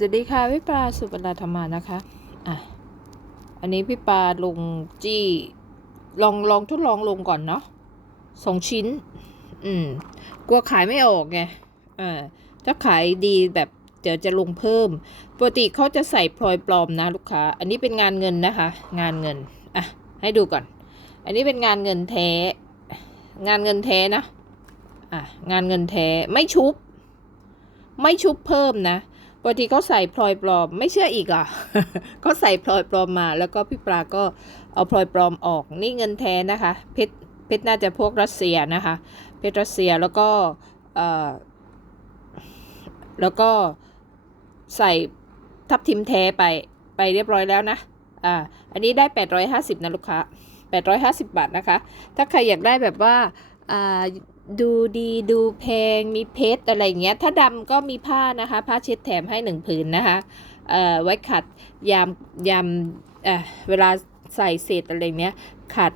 สวัสดีค่ะพี่ปลาสุปราธรรมานะคะ อะ อันนี้พี่ปลาลงจี้ ลองลองทดลองลงก่อนเนาะสองชิ้น อืม กลัวขายไม่ออกไงอ่าถ้าขายดีแบบเดี๋ยวจะลงเพิ่ม ปกติเขาจะใส่พลอยปลอมนะลูกค้า อันนี้เป็นงานเงินนะคะ งานเงิน อะ ให้ดูก่อน อันนี้เป็นงานเงินแท้ งานเงินแท้นะ อะ งานเงินแท้ ไม่ชุบ ไม่ชุบเพิ่มนะ ปกติเขาใส่พลอยปลอม ไม่เชื่ออีกอะเขาใส่พลอยปลอมมา แล้วก็พี่ปลาก็เอาพลอยปลอมออก นี่เงินแท้นะคะ เพชรเพชรน่าจะพวกรัสเซียนะคะ เพชรรัสเซียแล้วก็เอ่อแล้วก็ใส่ทับทิมแท้ไปไปเรียบร้อยแล้วนะ อ่า อันนี้ได้ 850 นะลูกค้า850 บาทนะคะ ถ้าใครอยากได้แบบว่า ดูดีดูแพงมีเพชรอะไรเงี้ย ถ้าดำก็มีผ้านะคะ ผ้าเช็ดแถมให้หนึ่งผืนนะคะไว้ขัดยามยามเเวลาใส่เศษอะไรเนี้ย ขัด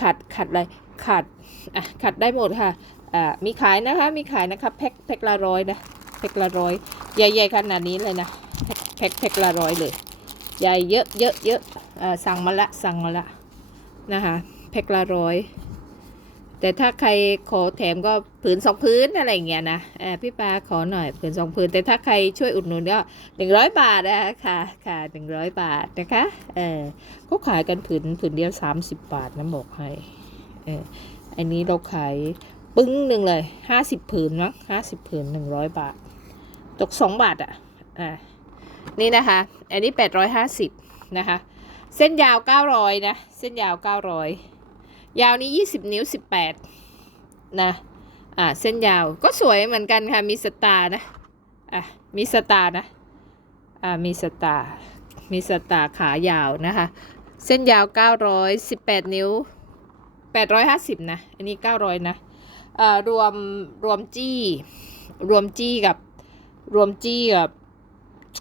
ขัดขัดอะไรขัดอะขัดได้หมดค่ะมีขายนะคะมีขายนะคะแพ็คแพ็คละร้อยนะแพ็คละร้อยใหญ่ๆขนาดนี้เลยนะแพ็คแพ็คละร้อยเลย ใหญ่เยอะเยอะเยอะสั่งมาละสั่งมาละนะคะแพ็คละร้อย แต่ถ้าใครขอแถมก็ผืนสองพื้นอะไรเงี้ยนะเออพี่ปาขอหน่อยผืนสองผืนแต่ถ้าใครช่วยอุดหนุนก็หนึ่งร้อยบาทนะคะค่ะค่ะหนึ่งร้อยบาทนะคะเออเขาขายกันผืนผืนเดียวสามสิบบาทนะบอกให้เอออันนี้เราขายปึ้งหนึ่งเลยห้าสิบผืนมั้งห้าสิบผืนหนึ่งร้อยบาท ตกสองบาทอะอ่านี่นะคะ อันนี้แปดร้อยห้าสิบนะคะ เส้นยาวเก้าร้อยนะ เส้นยาวเก้าร้อย ยาวนี้ยี่สิบนิ้วสิบแปดนะ อ่า เส้นยาวก็สวยเหมือนกันค่ะ มีสตาร์นะ อะ มีสตาร์นะ อ่า มีสตาร์ มีสตาร์ขายาวนะคะ เส้นยาวเก้าร้อยสิบแปดนิ้วแปดร้อยห้าสิบนะ อันนี้เก้าร้อยนะ อ่ารวม รวมจี้ รวมจี้กับ รวมจี้กับ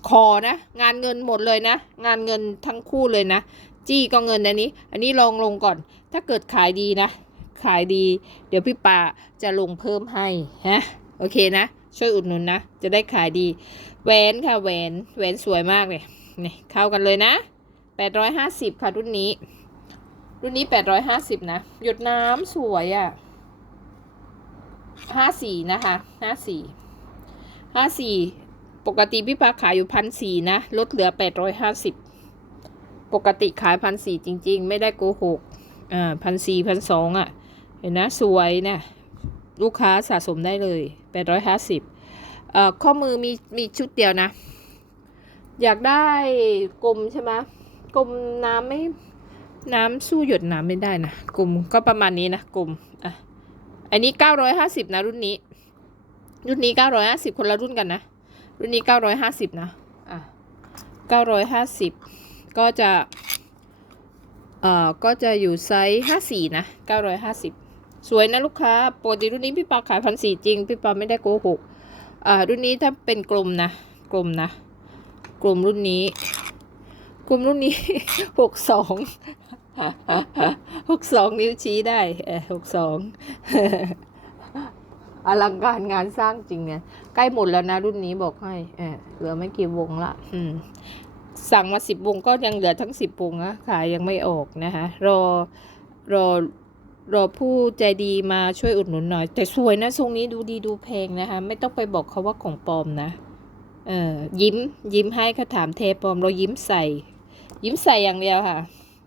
คอนะ งานเงินหมดเลยนะ งานเงินทั้งคู่เลยนะ จี้ก็เงินอันนี้ อันนี้ลองลงก่อน ถ้าเกิดขายดีนะ ขายดี เดี๋ยวพี่ปาจะลงเพิ่มให้ฮะโอเคนะ ช่วยอุดหนุนนะ จะได้ขายดี แหวนค่ะแหวนแหวนสวยมากเลยนี่เข้ากันเลยนะ 850 ค่ะรุ่นนี้ รุ่นนี้ 850 นะ หยดน้ำสวยอะ่ะ54นะคะ54 54ปกติพี่ปาขายอยู่พันสี่นะ ลดเหลือ850ป ปกติขายพันสี่จริง ๆ ไม่ได้โกหกอ่าพันสี่พันสองอะ เห็นนะสวยนะลูกค้าสะสมได้เลยแปดร้อยห้าสิบเอ่อข้อมือมีมีชุดเดียวนะ อยากได้กลมใช่ไหมกลมน้ำไม่น้ำสู้หยดน้ำไม่ได้นะกลมก็ประมาณนี้นะกลมอะอันนี้เก้าร้อยห้าสิบนะรุ่นนี้ รุ่นนี้เก้าร้อยห้าสิบคนละรุ่นกันนะ รุ่นนี้เก้าร้อยห้าสิบนะอะเก้าร้อยห้าสิบ ก็จะเอ่อก็จะอยู่ไซส์ห้าสี่นะเก้าร้อยห้าสิบสวยนะลูกค้าปกติรุ่นนี้พี่ปาขายพันสี่จริง พี่ปาไม่ได้โกหกอ่ารุ่นนี้ถ้าเป็นกลมนะกลมนะ กลมรุ่นนี้ กลมรุ่นนี้หกสองหกสองนิ้วชี้ได้เออหกสองอลังการงานสร้างจริงเนี่ย ใกล้หมดแล้วนะรุ่นนี้บอกให้เออเหลือไม่กี่วงละอืม สั่งมาสิบวงก็ยังเหลือทั้งสิบวงนะขายยังไม่ออกนะคะรอรอรอผู้ใจดีมาช่วยอุดหนุนหน่อย แต่สวยนะทรงนี้ดูดีดูแพงนะคะ ไม่ต้องไปบอกเขาว่าของปลอมนะ เออยิ้มยิ้มให้เขาถามเทปลอมเรายิ้มใส่ ยิ้มใส่อย่างเดียวค่ะ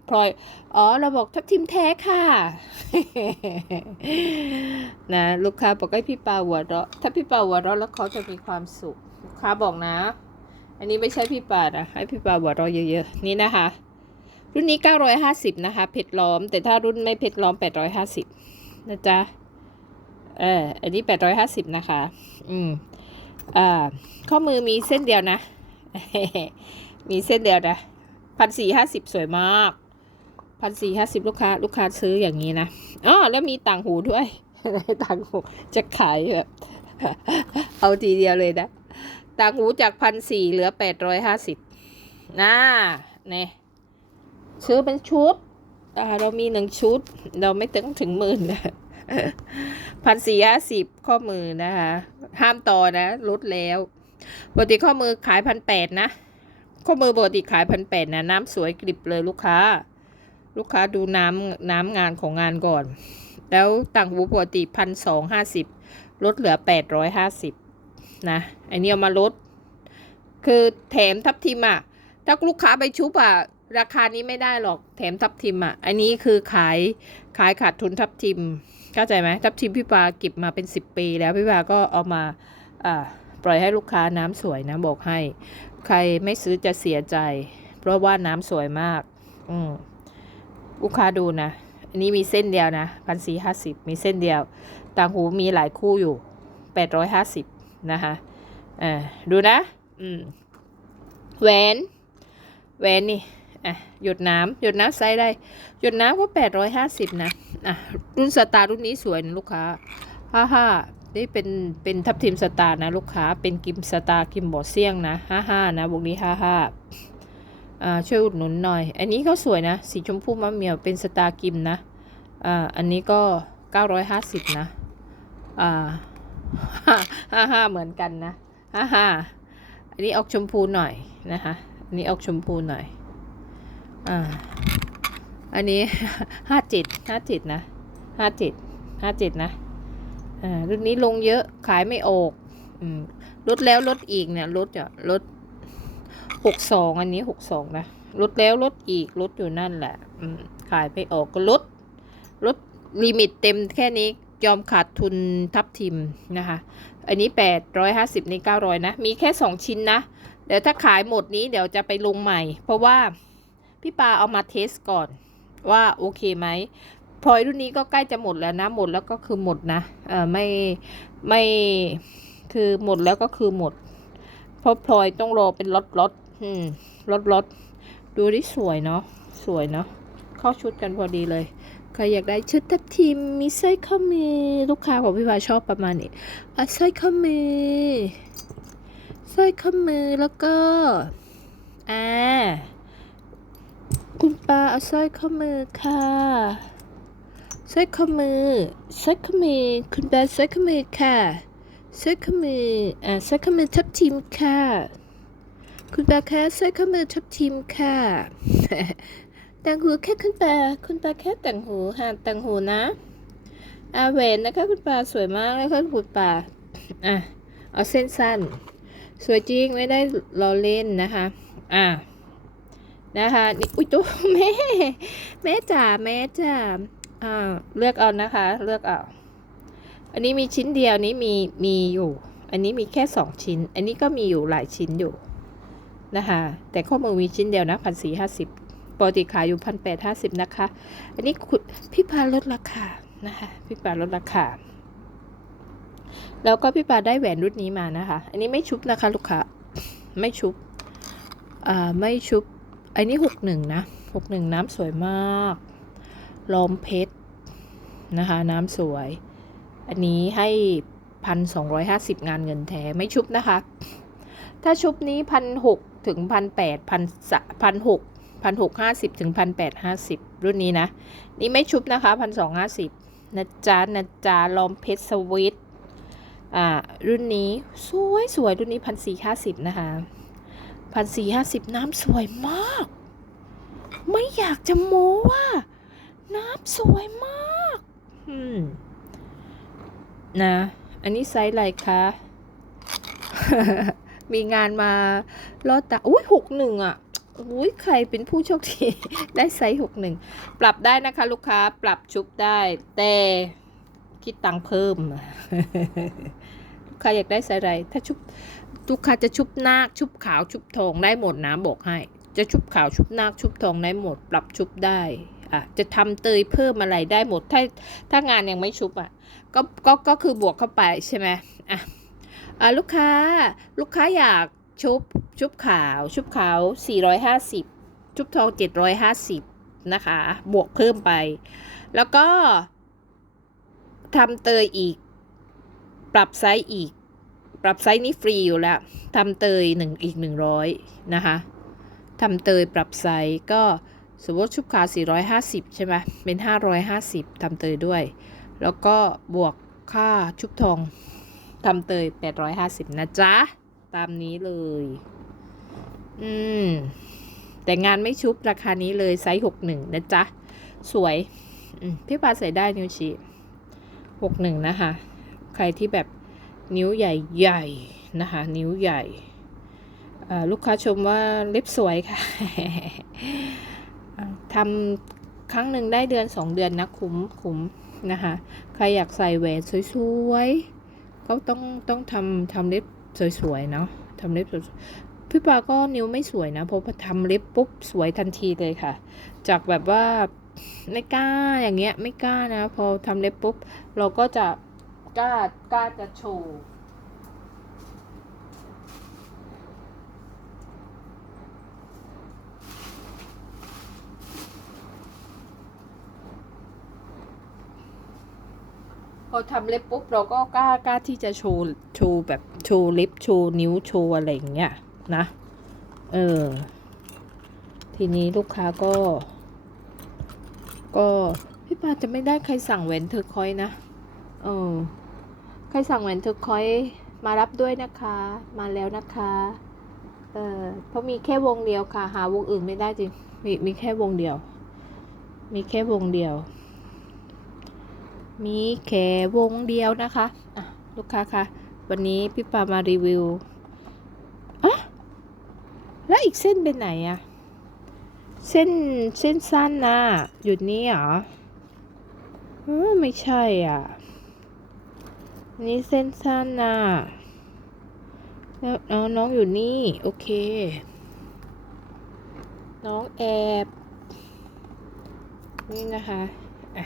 พลอยอ๋อเราบอกทับทิมแท้ค่ะ นะลูกค้าบอกให้พี่ปาหัวเราะถ้าพี่ปาหัวเราะแล้วเขาจะมีความสุข ลูกค้าบอกนะ อันนี้ไม่ใช่พี่ปานะให้พี่ปาหัวเราเยอะๆ นี่นะคะ รุ่นนี้ 950 นะคะ เพชรล้อม แต่ถ้ารุ่นไม่เพชรล้อม 850 นะจ๊ะ เออ อันนี้ 850 นะคะ อืม อ่า ข้อมือมีเส้นเดียวนะ มีเส้นเดียวนะพันสี่ห้าสิบสวยมากพันสี่ห้าสิบลูกค้า ลูกค้าซื้ออย่างนี้นะอ๋อแล้วมีต่างหูด้วย ต่างหูจะขายแบบ เอาทีเดียวเลยนะ ต่างหูจากพันสี่เหลือแปดร้อยห้าสิบน่าเนี่ยซื้อเป็นชุดเรามีหนึ่งชุด เราไม่ถึงถึงหมื่นนะพันสี่ห้าสิบข้อมือนะคะ ห้ามต่อนะ ลดแล้วปกติข้อมือขายพันแปดนะ ข้อมือปกติขายพันแปดนะ น้ำสวยกริบเลยลูกค้า ลูกค้าดูน้ำน้ำงานของงานก่อน แล้วต่างหูปกติพันสองห้าสิบลดเหลือแปดร้อยห้าสิบ นะอันนี้เอามาลด คือแถมทับทิมอะ ถ้าลูกค้าไปชุบอะ ราคานี้ไม่ได้หรอกแถมทับทิมอะ อันนี้คือขายขายขาดทุนทับทิมเข้าใจไหมทับทิมพี่ปาเก็บมาเป็นสิบปี แล้วพี่ปาก็เอามาอ่าปล่อยให้ลูกค้าน้ำสวยนะบอกให้ ใครไม่ซื้อจะเสียใจ เพราะว่าน้ำสวยมาก อืมลูกค้าดูนะ อันนี้มีเส้นเดียวนะพันสี่ห้าสิบมีเส้นเดียว ต่างหูมีหลายคู่อยู่แปดร้อยห้าสิบ นะคะอ่าดูนะอืมแหวนแหวนนี่อะหยดน้ำหยดน้ำไซส์ได้หยดน้ำก็แปดร้อยห้าสิบนะอะรุ่นสตาร์รุ่นนี้สวยนะลูกค้าห้าห้านี่เป็นเป็นทับทิมสตาร์นะลูกค้าเป็นกิมสตาร์กิมบอเซียงนะห้าห้านะวงนี้ห้าห้าอ่าช่วยอุดหนุนหน่อย อันนี้ก็สวยนะ สีชมพูมะเหมียวเป็นสตาร์กิมนะอ่าอันนี้ก็เก้าร้อยห้าสิบนะอ่า ห้าห้าเหมือนกันนะห้าห้าอันนี้ออกชมพูหน่อยนะคะอันนี้ออกชมพูหน่อยอ่าอันนี้ห้าจ็ดห้าจ็ดนะห้าจ็ดห้าจ็ดนะอ่ารุ่นนี้ลงเยอะขายไม่ออกอืมลดแล้วลดอีกเนี่ยลดอะลดหกสองอันนี้หกสองนะลดแล้วลดอีกลดอยู่นั่นแหละ อืมขายไม่ออกก็ลดลดลิมิตเต็มแค่นี้ ยอมขาดทุนทับทิมนะคะ อันนี้แปดร้อยห้าสิบนี่เก้าร้อยนะ มีแค่สองชิ้นนะ เดี๋ยวถ้าขายหมดนี้เดี๋ยวจะไปลงใหม่ เพราะว่าพี่ปาเอามาเทสก่อนว่าโอเคไหมพลอยรุ่นนี้ก็ใกล้จะหมดแล้วนะ หมดแล้วก็คือหมดนะ เออไม่ไม่คือหมดแล้วก็คือหมด เพราะพลอยต้องรอเป็นล็อตล็อตอืมล็อตล็อตดูดิสวยเนาะ สวยเนาะ เข้าชุดกันพอดีเลย ครอยากได้ชุดทับทิมมีสร้อยข้อมือลูกค้าของพี่ปาชอบประมาณนี้อะสร้อยข้อมือสร้อยข้อมือแล้วก็อ่าคุณปาเอาสร้อยข้อมือค่ะสร้อยข้อมือสร้อยข้อมือคุณปาสร้อยข้อมือค่ะสร้อยข้อมืออ่าสร้อยข้อมือทับทิมค่ะ คุณปาคะสร้อยข้อมือทับทิมค่ะ แต่งหูแค่คุณปาคุณปาแค่แต่งหูห้ามต่งหูนะอาแหวนนะคะคุณปาสวยมากเลยค่ะคุณปาอะเอาเส้นสั้น สวยจริงไม่ได้ล้อเล่นนะคะอะนะคะนี่อุ้ยตัวแม่แม่จ๋าแม่จ๋าอ่าเลือกเอานะคะ เลือกเอาอันนี้มีชิ้นเดียวนี้มีมีอยู่ อันนี้มีแค่สองชิ้น อันนี้ก็มีอยู่หลายชิ้นอยู่นะคะแต่ข้อมือมีชิ้นเดียวนะพันสี่ห้าสิบ ปกติขายอยู่พันแปดห้าสิบนะคะ อันนี้พี่ปาลดราคานะคะพี่ปาลดราคา แล้วก็พี่ปาได้แหวนรุ่นนี้มานะคะ อันนี้ไม่ชุบนะคะลูกค้าไม่ชุบอ่าไม่ชุบ อันนี้หกหนึ่งนะหกหนึ่งน้ำสวยมากล้อมเพชรนะคะ น้ำสวย อันนี้ให้พันสองร้อยห้าสิบงานเงินแท้ไม่ชุบนะคะ ถ้าชุบนี้พันหกถึงพันแปดพันสพันหก พันหกห้าสิบถึงพันแปดห้าสิบรุ่นนี้นะ นี่ไม่ชุบนะคะพันสองห้าสิบนะจ๊ะนะจ๊ะลอมเพชรสวิตอ่ารุ่นนี้สวยสวยรุ่นนี้พันสี่ห้าสิบนะคะพันสี่ห้าสิบน้ำสวยมาก ไม่อยากจะโม้ว่า น้ำสวยมากอืมนะ อันนี้ไซส์อะไรคะมีงานมาลอดตา อุ้ยหกหนึ่งอะ อุ้ยใครเป็นผู้โชคดี ได้ไซส์หกหนึ่งปรับได้นะคะ ลูกค้าปรับชุบได้ แต่คิดตังค์เพิ่ม ลูกค้าอยากได้ไซส์อะไร ถ้าชุบลูกค้าจะชุบนาคชุบขาวชุบทองได้หมดนะบอกให้ จะชุบขาวชุบนาคชุบทองได้หมด ปรับชุบได้อะจะทำเตยเพิ่มอะไรได้หมดถ้าถ้างานยังไม่ชุบอะก็ก็ก็คือบวกเข้าไปใช่ไหมอะอ่าลูกค้าลูกค้าอยาก ชุบ ชุบขาว ชุบขาว 450 ชุบทอง 750 นะคะ บวกเพิ่มไป แล้วก็ทำเตยอีก ปรับไซส์อีก ปรับไซส์นี้ฟรีอยู่แล้วทำเตยหนึ่งอีก 100 นะคะทำเตยปรับไซส์ก็สมมติชุบขาว 450 ใช่ไหมเป็น 550 ทำเตยด้วย แล้วก็บวกค่าชุบทองทำเตย 850 นะจ๊ะ ตามนี้เลย อืม แต่งานไม่ชุบราคานี้เลยไซส์หกหนึ่งนะจ๊ะ สวยพี่ปาใส่ได้นิ้วชี้หกหนึ่งนะคะ ใครที่แบบนิ้วใหญ่ๆนะคะ นิ้วใหญ่ลูกค้าชมว่าเล็บสวยค่ะทำครั้งหนึ่งได้เดือนสองเดือนนะคุ้มคุ้มนะคะ ใครอยากใส่แหวนสวยๆ ก็ต้องต้องทำทำเล็บ สวยๆเนาะทำเล็บสวยพี่ปาก็นิ้วไม่สวยนะเพราะพอทำเล็บปุ๊บสวยทันทีเลยค่ะ จากแบบว่าไม่กล้าอย่างเงี้ยไม่กล้านะ พอทำเล็บปุ๊บ เราก็จะกล้ากล้าจะโชว์ พอทำเล็บปุ๊บเราก็กล้ากล้าที่จะโชว์โชว์แบบโชว์เล็บโชว์นิ้วโชว์อะไรอย่างเงี้ยนะ เออ ทีนี้ลูกค้าก็ ก็พี่ปาจะไม่ได้ใครสั่งแหวนเธอคอยนะ เออ ใครสั่งแหวนเธอคอยมารับด้วยนะคะ มาแล้วนะคะ เออเพราะมีแค่วงเดียวค่ะ หาวงอื่นไม่ได้จริง มีมีแค่วงเดียว มีแค่วงเดียว มีแค่วงเดียวนะคะอะลูกค้าคะวันนี้พี่ปามารีวิวอะแล้วอีกเส้นเป็นไหนอะเส้นเส้นสั้นนะอยู่นี่เหรออไม่ใช่อะนนี่เส้นสั้นนะแล้วน้องน้องอยู่นี่ โอเค น้องแอบ นี่นะคะอะ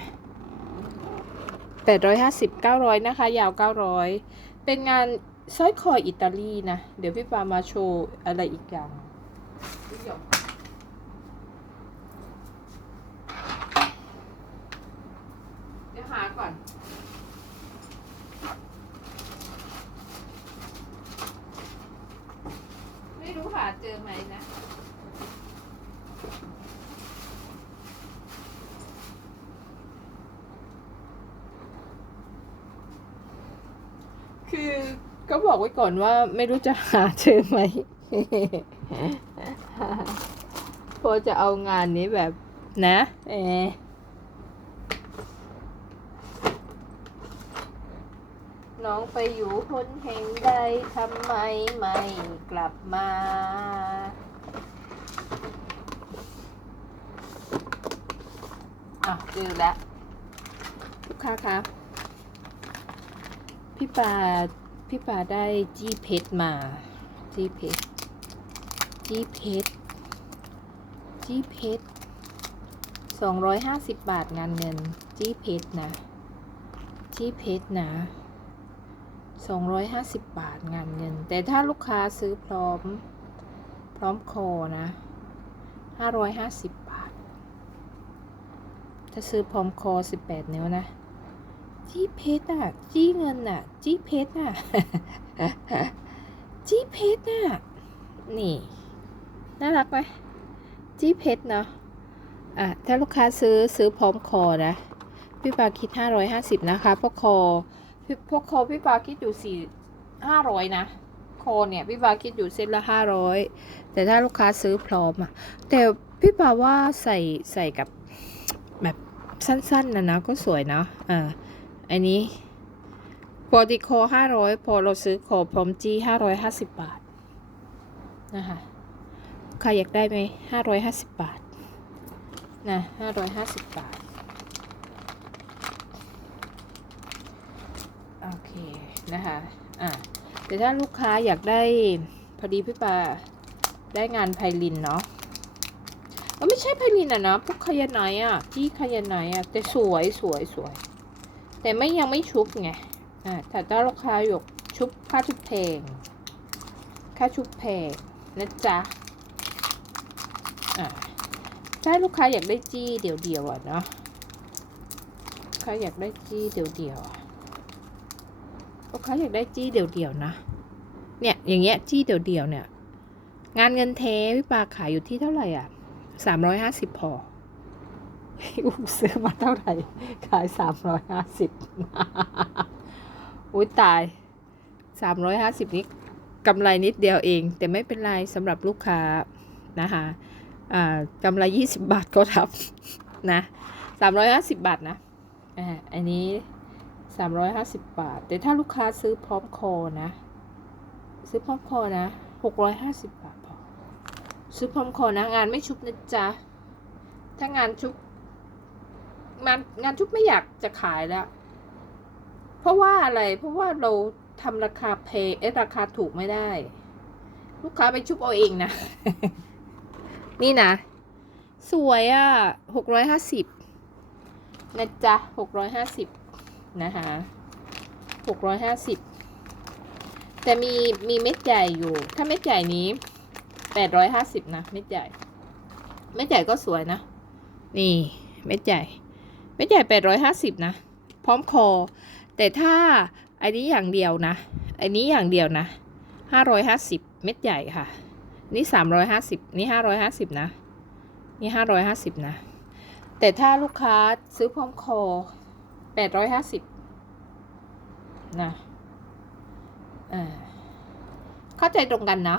แปดร้อยห้าสิบเก้าร้อยนะคะ ยาวเก้าร้อยเป็นงานสร้อยคออิตาลีนะ เดี๋ยวพี่ปามาโชว์อะไรอีกอย่างเดี๋ยวหาก่อน ไม่รู้หาเจอไหมนะ คือ้ก่อนว่าไม่รู้จะหาเจอไหม พอจะเอางานนี้แบบนะเออน้องไปอยู่คนแห่งใดทำไมไม่กลับมา อะเจอแล้วลูกค้าครับ พี่ปา พี่ปาได้จี้เพชรมา จี้เพชร จี้เพชร จี้เพชรสองร้อยห้าสิบบาทงานเงิน จี้เพชรนะ จี้เพชรนะสองร้อยห้าสิบบาทงานเงิน แต่ถ้าลูกค้าซื้อพร้อม พร้อมคอนะห้าร้อยห้าสิบบาท ถ้าซื้อพร้อมคอสิบแปดนิ้วนะ จี้เพชรอะ จี้เงินอะ จี้เพชรอะ จี้เพชรอะ นี่ น่ารักไหมจี้เพชรเนาะ อะ ถ้าลูกค้าซื้อซื้อพร้อมคอนะ พี่ปาคิดห้าร้อยห้าสิบนะคะพราะคอพวกคอพี่ปาคิดอยู่สี่ห้าร้อยนะคอเนี่ยพี่ปาคิดอยู่เส้นละห้าร้อยแต่ถ้าลูกค้าซื้อพร้อมอะ แต่พี่ปาว่าใส่ใส่กับแบบสั้นๆนะนะก็สวยเนาะอ่า อันนี้ปกติคอห้าร้อยพอเราซื้อคอพร้อมจี้ห้าร้อยห้าสิบบาท นะคะใครอยากได้ไหมห้าร้อยห้าสิบบาท นะห้าร้อยห้าสิบบาท โอเค นะคะ อะแต่ถ้าลูกค้าอยากได้ พอดีพี่ปาได้งานไพลินเนาะก็ไม่ใช่ไพลินอะนะ พวกขยาไหนอะที่ขยาไหนอะแต่สวยสวยสวย แต่ไม่ยังไม่ชุบไงอ่าแต่ถ้าลูกค้าหยกชุบค่าชุบแพงค่าชุบแพงนะจ๊ะอ่าถ้าลูกค้าอยากได้จี้เดี่ยวเดียวอะเนาะลูกค้าอยากได้จี้เดี่ยวเดียวลูกค้าอยากได้จี้เดี่ยวเดียวนะ เนี่ยอย่างเงี้ยจี้เดี่ยวเดียวเนี่ย งานเงินเทพี่ปาขายอยู่ที่เท่าไหร่อะสามร้อยห้าสิบพอ อู้ซื้อมาเท่าไหร่ ขายสามร้อยห้าสิบอุ้ยตายสามร้อยห้าสิบนี้กำไรนิดเดียวเอง แต่ไม่เป็นไรสำหรับลูกค้านะคะอ่ากำไร20บบาทก็รับนะ350บบาทนะอ่าอันนี้350บบาท แต่ถ้าลูกค้าซื้อพร้อมคอนะ ซื้อพร้อมคอนะ650บาทพอซื้อพร้อมคอนะ งานไม่ชุบนะจ๊ะถ้างานชุบ งานงานชุบไม่อยากจะขายแล้ว เพราะว่าอะไร เพราะว่าเราทำราคาเพย์เอ๊ะราคาถูกไม่ได้ ลูกค้าไปชุบเอาเองนะ นี่นะ สวยอะ่ะหกร้อยห้าสิบนะจ๊ะหกร้อยห้าสิบนะคะหกร้อยห้าสิบแต่มีมีเม็ดใหญ่อยู่ ถ้าเม็ดใหญ่นี้แปดร้อยห้าสิบนะ เม็ดใหญ่ เม็ดใหญ่ก็สวยนะ นี่ เม็ดใหญ่เม็ดใหญ่แปดร้อยห้าสิบนะ พร้อมคอ แต่ถ้าอันนี้อย่างเดียวนะ อันนี้อย่างเดียวนะห้าร้อยห้าสิบเม็ดใหญ่ค่ะ นี่สามร้อยห้าสิบนี่ห้าร้อยห้าสิบนะ นี่ห้าร้อยห้าสิบนะ แต่ถ้าลูกค้าซื้อพร้อมคอแปดร้อยห้าสิบนะอ่าเข้าใจตรงกันนะ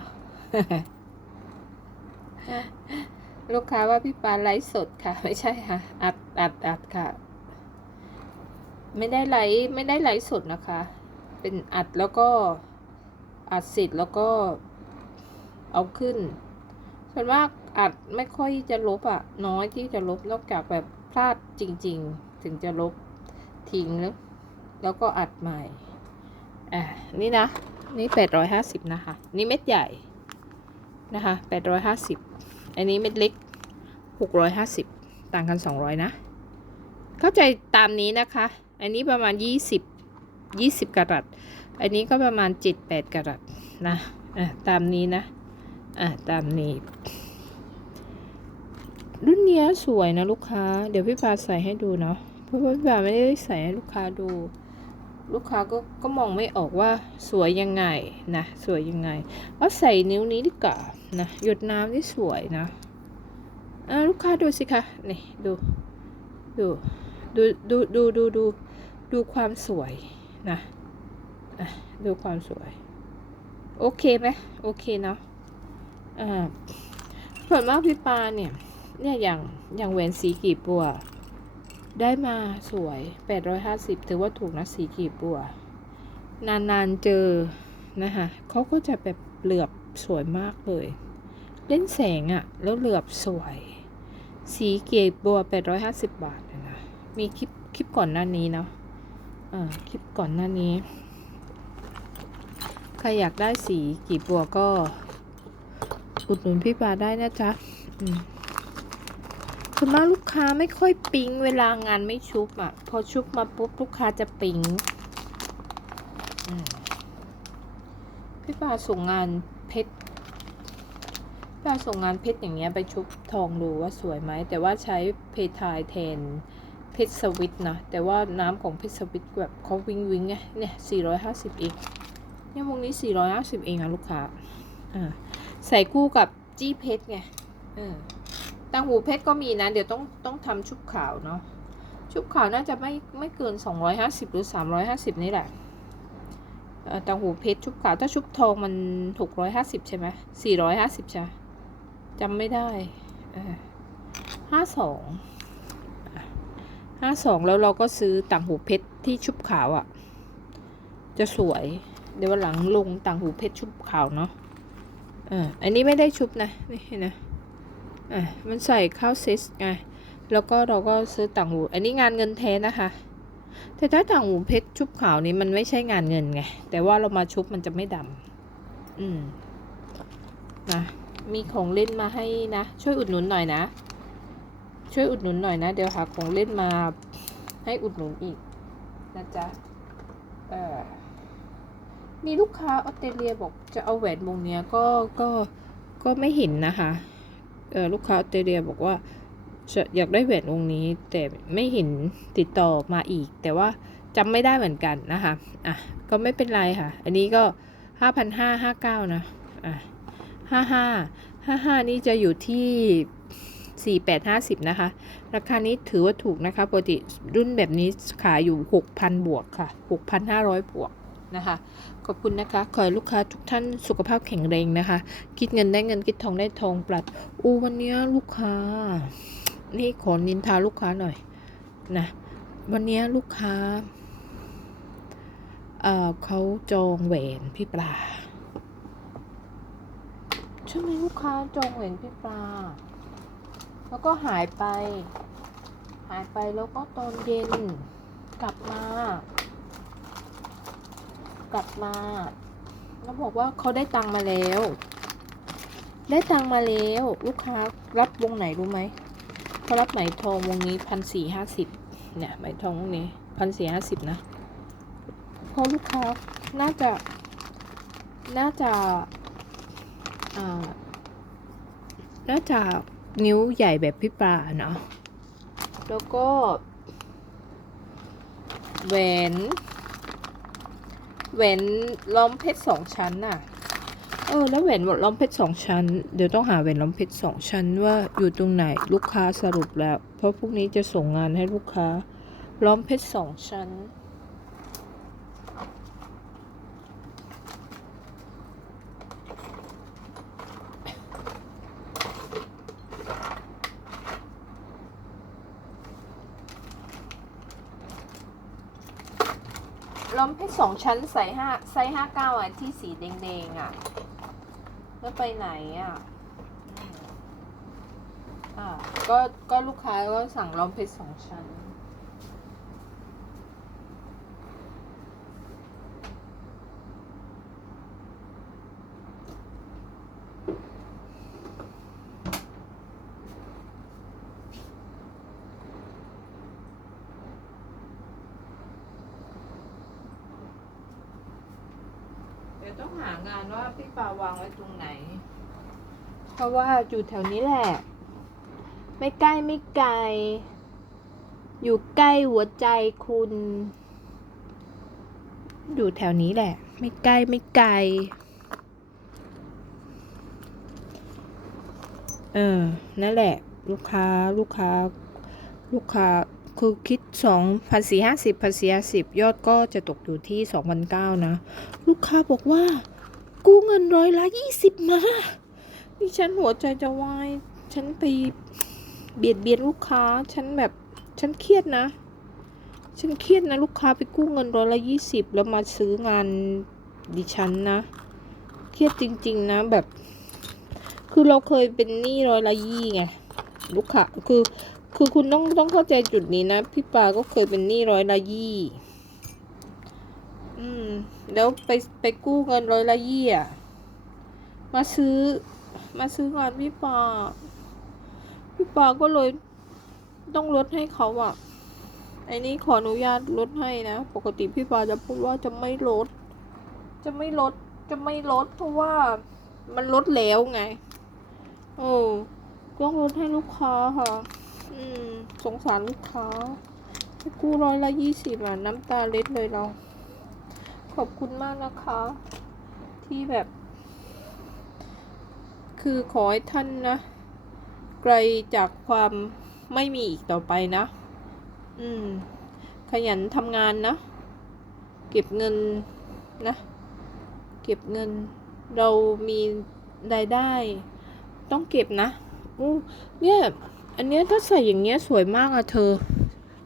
ลูกค้าว่าพี่ปาไลฟ์สดค่ะ ไม่ใช่ค่ะ อัดอัดอัดค่ะ ไม่ได้ไลฟ์ไม่ได้ไลฟ์สดนะคะ เป็นอัดแล้วก็อัดเสร็จแล้วก็เอาขึ้นส่วนมากอัดไม่ค่อยจะลบอะน้อยที่จะลบนอกจากแบบพลาดจริง ๆ ถึงจะลบทิ้งแล้วแล้วก็อัดใหม่ อะ นี่นะ นี่แปดร้อยห้าสิบนะคะ นี่เม็ดใหญ่นะคะแปดร้อยห้าสิบอันนี้เม็ดเล็ก หกร้อยห้าสิบต่างกันสองร้อยนะ เข้าใจตามนี้นะคะ อันนี้ประมาณยี่สิบยี่สิบกรัตอันนี้ก็ประมาณเจ็ดแปดกรัตนะอะตามนี้นะอะตามนี้รุ่นเนี้ยสวยนะลูกค้า เดี๋ยวพี่ปาใส่ให้ดูเนาะ เพราะว่าพี่ปาไม่ได้ใส่ให้ลูกค้าดู ลูกค้าก็ก็มองไม่ออกว่าสวยยังไงนะ สวยยังไงว่าใส่นิ้วนี้ดีกว่านะ หยดน้ำที่สวยนะ ลูกค้าดูสิคะนี่ดูดูดูดูดูดูดูดูความสวยนะดูความสวย โอเคไหมโอเคเนาะอ่าส่วนมากพี่ปาเนี่ยเนี่ยอย่างอย่างแหวนสีกีบบัว ได้มาสวย 850 ถือว่าถูกนะสีกีบบัว นานๆเจอนะคะเขาก็จะแบบเหลือบสวยมากเลย เล่นแสงอะแล้วเหลือบสวย สีเกีบบัว 850 บาทนะ มีคลิป คลิปก่อนหน้านี้เนาะอ่าคลิปก่อนหน้านี้ ใครอยากได้สีกีบบัวก็อุดหนุนพี่ปาได้นะจ๊ะอืมส่วนมากลูกค้าไม่ค่อยปิ๊งเวลางานไม่ชุบอะ่ะ พอชุบมาปุ๊บลูกค้าจะปิ๊งพี่ปาส่งงานเพชร พี่ปาส่งงานเพชรอย่างเงี้ยไปชุบทองดูว่าสวยไหม แต่ว่าใช้เพทายแทนเพชรสวิตนะ แต่ว่าน้ำของเพชรสวิตแบบเขาวิงวิงไงเนี่ย450เองเนี่ยวงนี้ 450 เองอะลูกค้าอ่าใส่คู่กับจี้เพชรไงเออต่างหูเพชรก็มีนะ เดี๋ยวต้องต้องทำชุบขาวเนาะชุบขาวน่าจะไม่ไม่เกิน 250 หรือ 350 นี่แหละต่างหูเพชรชุบขาวถ้าชุบทองมัน 650 ใช่ไหม450 ใช่ไหม จำไม่ได้เออ52 52แล้วเราก็ซื้อต่างหูเพชรที่ชุบขาวอะ่ะ จะสวย เดี๋ยววันหลังลงต่างหูเพชรชุบขาวเนาะอ่าอันนี้ไม่ได้ชุบนะ นี่เห็นะอ่ามันใส่ข้าวซิสไง แล้วก็เราก็ซื้อต่างหู อันนี้งานเงินแท้นะคะ แต่ถ้าต่างหูเพชรชุบขาวนี้มันไม่ใช่งานเงินไง แต่ว่าเรามาชุบมันจะไม่ดำอืมนะ มีของเล่นมาให้นะ ช่วยอุดหนุนหน่อยนะ ช่วยอุดหนุนหน่อยนะ เดี๋ยวหาของเล่นมาให้อุดหนุนอีกนะจ๊ะเออมีลูกค้าออสเตรเลียบอกจะเอาแหวนวงเนี้ยก็ก็ก็ไม่เห็นนะคะเออลูกค้าออสเตรเลียบอกว่าจะอยากได้แหวนวงนี้แต่ไม่เห็นติดต่อมาอีก แต่ว่าจำไม่ได้เหมือนกันนะคะอะก็ไม่เป็นไรค่ะ อันนี้ก็ห้าพันห้าห้าเก้านะอะ ห้าห้าห้าห้านี่จะอยู่ที่สี่แปดห้าสิบนะคะ ราคานี้ถือว่าถูกนะคะปกติรุ่นแบบนี้ขายอยู่หกพันบวกค่ะหกพันห้าร้อยบวกนะคะ ขอบคุณนะคะ ขอให้ลูกค้าทุกท่านสุขภาพแข็งแรงนะคะ คิดเงินได้เงินคิดทองได้ทองปลัดอู้วันเนี้ยลูกค้า นี่ขอนินทาลูกค้าหน่อยนะวันเนี้ยลูกค้าเอ่อเขาจองแหวนพี่ปลา ใช่ไหมลูกค้าจองแหวนพี่ปลา แล้วก็หายไป หายไปแล้วก็ตอนเย็นกลับมา กลับมา แล้วบอกว่าเขาได้ตังมาแล้ว ได้ตังมาแล้ว ลูกค้ารับวงไหนรู้ไหมเขารับไหมทองวงนี้พันสี่ห้าสิบเนี่ยไหมทองวงนี้พันสี่ห้าสิบนะเพราะลูกค้าน่าจะ น่าจะ น่าจะนิ้วใหญ่แบบพี่ปลาเนาะ แล้วก็แหวนแหวนล้อมเพชรสองชั้นน่ะ เออ แล้วแหวนล้อมเพชรสองชั้น เดี๋ยวต้องหาแหวนล้อมเพชรสองชั้นว่าอยู่ตรงไหนลูกค้าสรุปแล้ว เพราะพรุ่งนี้จะส่งงานให้ลูกค้าล้อมเพชรสองชั้น ล้อมเพชร สองชั้นใส่ห้าไซส์ห้าเก้าอะ ที่สีแดงๆอะ แล้วไปไหนอะอ่าก็ก็ลูกค้าก็สั่งล้อมเพชรสองชั้น ดี๋ยวต้องหางานว่าพี่ปาวางไว้ตรงไหน เพราะว่าอยู่แถวนี้แหละ ไม่ใกล้ไม่ไกล อยู่ใกล้หัวใจคุณ อยู่แถวนี้แหละ ไม่ใกล้ไม่ไกล เออ นั่นแหละ ลูกค้าลูกค้า ลูกค้า คือคิดสองพันสี่ห้าสิบพันสี่ห้าสิบยอดก็จะตกอยู่ที่สองพันเก้านะ ลูกค้าบอกว่า กู้เงินร้อยละยี่สิบมาดิฉันหัวใจจะวาย ฉันไปเบียดเบียนลูกค้า ฉันแบบ ฉันเครียดนะ ฉันเครียดนะ ลูกค้าไปกู้เงินร้อยละยี่สิบแล้วมาซื้องานดิฉันนะ เครียดจริง ๆ นะแบบ คือเราเคยเป็นหนี้ร้อยละยี่ไง ลูกค้า คือ คือคุณต้องต้องเข้าใจจุดนี้นะ พี่ปาก็เคยเป็นหนี้ร้อยละยี่อืม แล้วไปไปกู้เงินร้อยละยี่อะ มาซื้อ มาซื้องานพี่ปา พี่ปาก็เลยต้องลดให้เขาอะ ไอ้นี่ขออนุญาตลดให้นะ ปกติพี่ปาจะพูดว่าจะไม่ลด จะไม่ลด จะไม่ลด เพราะว่ามันลดแล้วไง โอ้ต้องลดให้ลูกค้าค่ะ อืม สงสารลูกค้าไปกู้ร้อยละยี่สิบอะ น้ำตาเล็ดเลยเรา ขอบคุณมากนะคะ ที่แบบ คือขอให้ท่านนะ ไกลจากความไม่มีอีกต่อไปนะ อืม ขยันทำงานนะ เก็บเงินนะ เก็บเงิน เรามีรายได้ ต้องเก็บนะอู้เนี่ย อันเนี้ยถ้าใส่อย่างเงี้ยสวยมากอะเธอ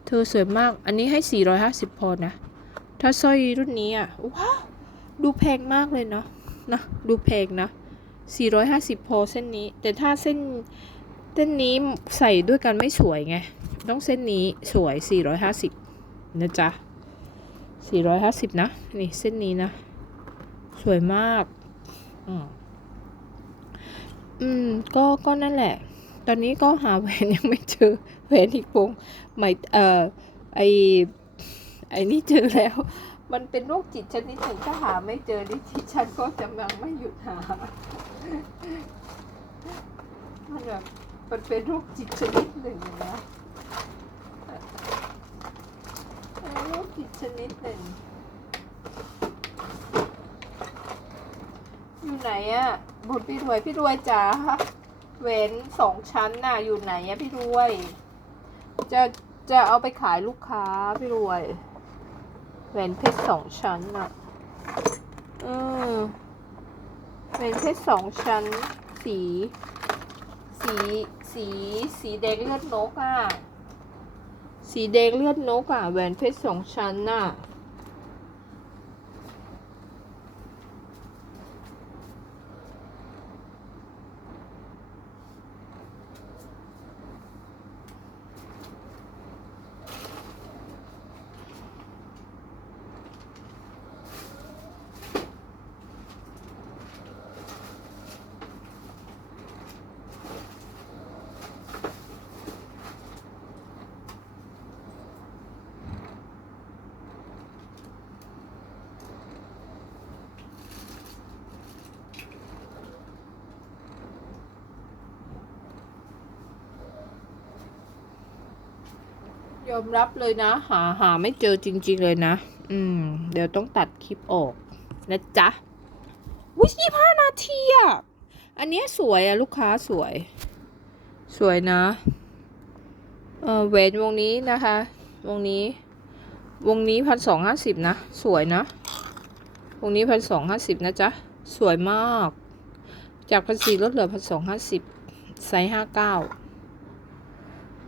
เธอสวยมาก อันนี้ให้ 450 พอนะ ถ้าสร้อยรุ่นนี้อะว้าวดูแพงมากเลยเนาะนะ ดูแพงนะ 450 พอเส้นนี้ แต่ถ้าเส้นเส้นนี้ใส่ด้วยกันไม่สวยไง ต้องเส้นนี้สวย 450 นะจ๊ะ 450 นะ นี่เส้นนี้นะ สวยมาก อือืมก็ ก็นั่นแหละ ตอนนี้ก็หาแหวนยังไม่เจอแหวนอีกวงใหม่เอ่อไอไอนี่เจอแล้ว มันเป็นโรคจิตชนิดหนึ่งถ้าหาไม่เจอดิฉันก็จะยังไม่หยุดหามันแบบมันเป็นโรคจิตชนิดหนึ่งนะโรคจิตชนิดหนึ่ง อยู่ไหนอะบุญพี่รวยพี่รวยจ๋า แหวนสองชั้นน่ะอยู่ไหนอะพี่รวย จะจะเอาไปขายลูกค้าพี่รวยแหวนเพชรสองชั้นน่ะเออเป็นเพชรสองชั้น สี สีสีสีแดงเลือดนกอะสีแดงเลือดนกอะแหวนเพชรสองชั้นน่ะ ยอมรับเลยนะ หาหาไม่เจอจริง ๆ เลยนะ อืม เดี๋ยวต้องตัดคลิปออก นะจ๊ะวิยี่ห้านาทีอะ อันเนี้ยสวยอะ ลูกค้าสวย สวยนะ เออแหวนวงนี้นะคะ วงนี้ วงนี้พันสองห้าสิบนะ สวยนะ วงนี้พันสองห้าสิบนะจ๊ะ สวยมาก จากพันสี่ลดเหลือพันสองห้าสิบไซส์ห้าเก้า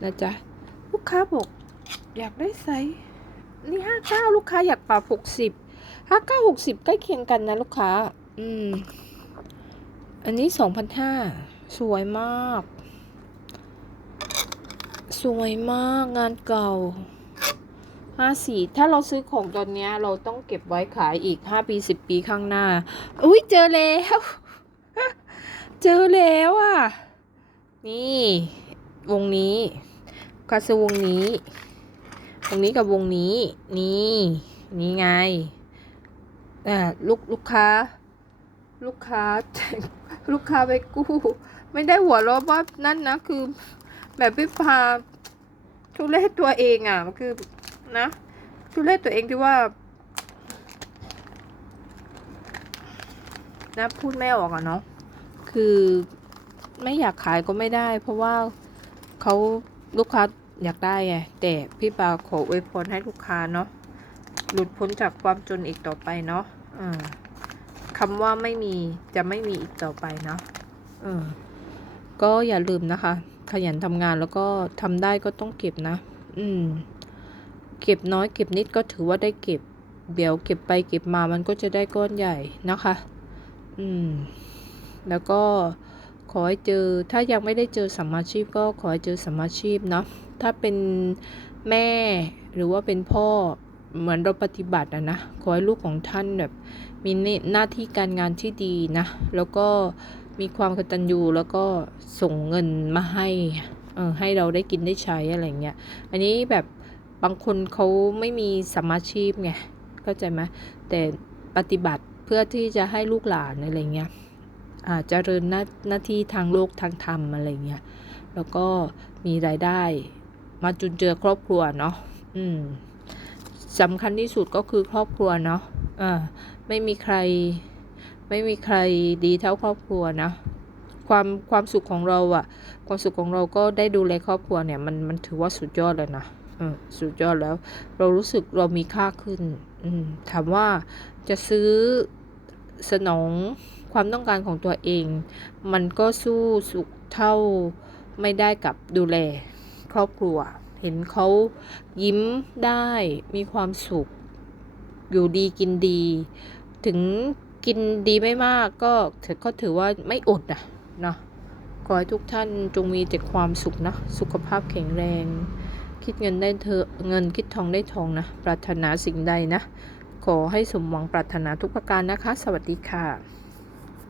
นะจ๊ะ ลูกค้าบอก อยากได้ไซส์นี่ห้าเก้าลูกค้าอยากปรับหกสิบห้าเก้าหกสิบใกล้เคียงกันนะลูกค้า อืม อันนี้สองพันห้าสวยมาก สวยมากงานเก่าห้าสี่ถ้าเราซื้อของตอนนี้เราต้องเก็บไว้ขายอีกห้าปีสิบปีข้างหน้า อุ้ยเจอแล้ว เจอแล้วอะ นี่ วงนี้กาซวงนี้ วงนี้กับวงนี้ นี่นี่ไงอ่าลูกลูกค้า ลูกค้า ลูกค้าไปกู้ ไม่ได้หัวเราะว่านั่นนะ คือแบบพี่พาทุเรศตัวเองอะคือนะทุเรศตัวเองที่ว่านะพูดไม่ออกอะเนาะคือไม่อยากขายก็ไม่ได้ เพราะว่าเขาลูกค้า อยากได้ไงแต่พี่ปาขออวยพรให้ลูกค้าเนาะหลุดพ้นจากความจนอีกต่อไปเนาะอืมคำว่าไม่มีจะไม่มีอีกต่อไปเนาะเออก็อย่าลืมนะคะ ขยันทำงานแล้วก็ทำได้ก็ต้องเก็บนะ อืม เก็บน้อยเก็บนิดก็ถือว่าได้เก็บ เดี๋ยวเก็บไปเก็บมามันก็จะได้ก้อนใหญ่นะคะ อืม แล้วก็ ขอให้เจอ ถ้ายังไม่ได้เจอสัมมาชีพก็ขอให้เจอสัมมาชีพเนาะ ถ้าเป็นแม่หรือว่าเป็นพ่อเหมือนเราปฏิบัติอะนะ ขอให้ลูกของท่านแบบมีหน้าที่การงานที่ดีนะ แล้วก็มีความกตัญญูแล้วก็ส่งเงินมาให้เออให้เราได้กินได้ใช้อะไรเงี้ย อันนี้แบบบางคนเขาไม่มีสัมมาชีพไงเข้าใจไหมแต่ปฏิบัติเพื่อที่จะให้ลูกหลานอะไรเงี้ย อาจจะเริญหน้าหน้าที่ทางโลกทางธรรมอะไรเงี้ยแล้วก็มีรายได้มาจุนเจือครอบครัวเนาะอืมสำคัญที่สุดก็คือครอบครัวเนาะอ่าไม่มีใครไม่มีใครดีเท่าครอบครัวนะความความสุขของเราอะความสุขของเราก็ได้ดูแลครอบครัวเนี่ยมันมันถือว่าสุดยอดเลยนะอืมสุดยอดแล้ว เรารู้สึกเรามีค่าขึ้นอืมถามว่าจะซื้อสนอง ความต้องการของตัวเอง มันก็สู้สุขเท่าไม่ได้กับดูแล ครอบครัว เห็นเขายิ้มได้มีความสุข อยู่ดีกินดี ถึงกินดีไม่มากก็ถือก็ถือว่าไม่อดนะเนาะขอให้ทุกท่านจงมีแต่ความสุขนะ สุขภาพแข็งแรง คิดเงินได้เธอเงินคิดทองได้ทองนะ ปรารถนาสิ่งใดนะ ขอให้สมหวังปรารถนาทุกประการนะคะ สวัสดีค่ะ